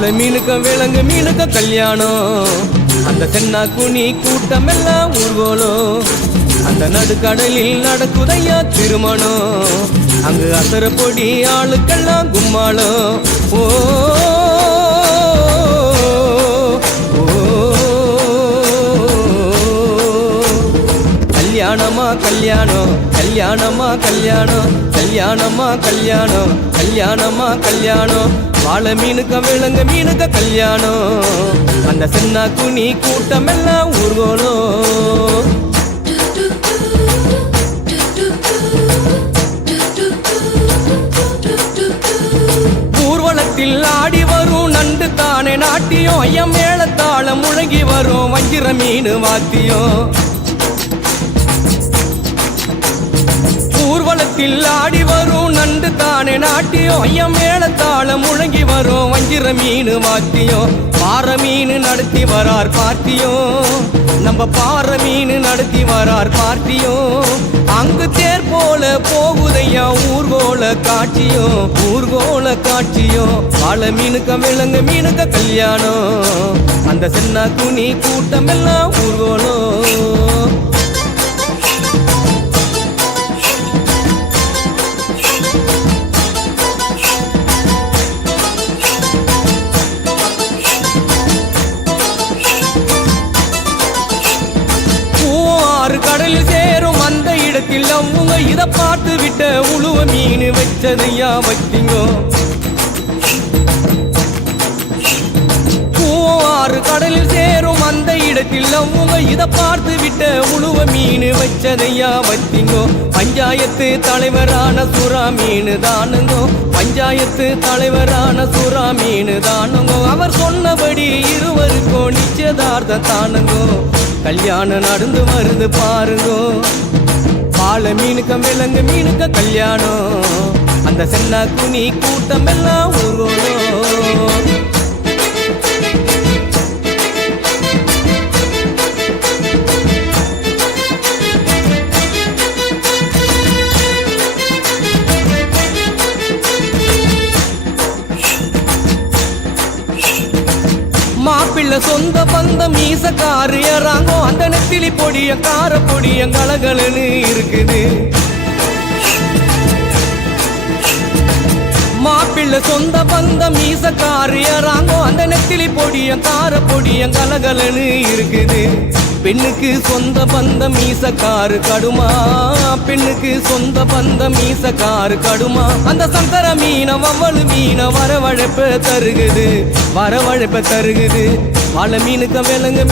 வாழை மீனுக்க விலங்கு மீனுக்க கல்யாணம். அந்த தென்னா குனி கூட்டம் எல்லாம் ஊர்வலம். அந்த நடுக்கடலில் நடக்குதையா திருமணம். அங்கு அசர பொடி ஆளுக்கெல்லாம் கும்மாளம். ஓ கல்யாணமா கல்யாணம் கல்யாணமா கல்யாணம் கல்யாணமா கல்யாணம் கல்யாணமா கல்யாணம். வாழை மீனுக்க விலங்கு மீனுக்க கல்யாணம். அந்த சென்னா குனி கூட்டம் எல்லாம் ஊர்வலம். ஊர்வலத்தில் ஆடி வரும் நண்டு தானே நாட்டியம். ஐயம் மேளத்தாளம் முழங்கி வரும் வஞ்சிர மீன் வாத்தியம். ஊர்வலத்தில் ஆடி வரும் நண்டு தானே நாட்டியம். ஐயம் மேளத்தாளம் முழங்கி வரும் வஞ்சிர மீன் வாத்தியம். பாறை மீன் நடத்தி வரார் பார்ட்டியும். நம்ம பாறை மீன் நடத்தி வரார் பார்ட்டியும். அங்கு தேர் போல போகுதையா ஊர்கோல காட்சியும். ஊர்கோல காட்சியும். வாழை மீனுக்க விலங்கு மீனுக்க கல்யாணம். அந்த சென்னா குனி கூட்டம் எல்லாம் ஊர்கோலம். கடலில் சேரும் அந்த இடத்தில் அவங்க இதை பார்த்து விட்ட உழுவ மீன் வச்சதையா வச்சிங்கோ. பூவாறு கடலில் சேரும் அந்த இடத்தில் அவங்க இதை பார்த்து விட்ட உழுவ மீன் வச்சதையா வச்சிங்கோ. பஞ்சாயத்து தலைவரான சுறா மீன் தானுங்கோ. பஞ்சாயத்து தலைவரான சுறா மீன் தானுங்கோ. அவர் சொன்னபடி இருவருக்கும் நிச்சயதார்த்தம் தானுங்கோ. கல்யாணம் நடந்து வருது பாருங்கோ. வாழை மீனுக்க விலங்கு மீனுக்க கல்யாணம். அந்த சென்னா குனி கூட்டம் எல்லாம் ஊர்வலம். மாப்பிள்ளை சொந்த பந்தம் மீசக்காரு ஏறாங்கோ. அந்த நெத்திலி பொடிய கார பொடிய கலகலன்னு இருக்குது. மாப்பிள்ளை சொந்த பந்தம் மீசக்காரு ஏறாங்கோ. அந்த நெத்திலி பொடிய கார பொடிய கலகலன்னு இருக்குது. பெண்ணுக்கு சொந்த பந்தம் மீசக்காரு கடுமா. பெண்ணுக்கு சொந்த பந்தம் மீசக்காரு கடுமா. அந்த சங்கர மீன வவ்வளு மீன வரவழைப்ப தருகுது. வரவழைப்ப தருகுது. வாழை மீனுக்க விலங்கு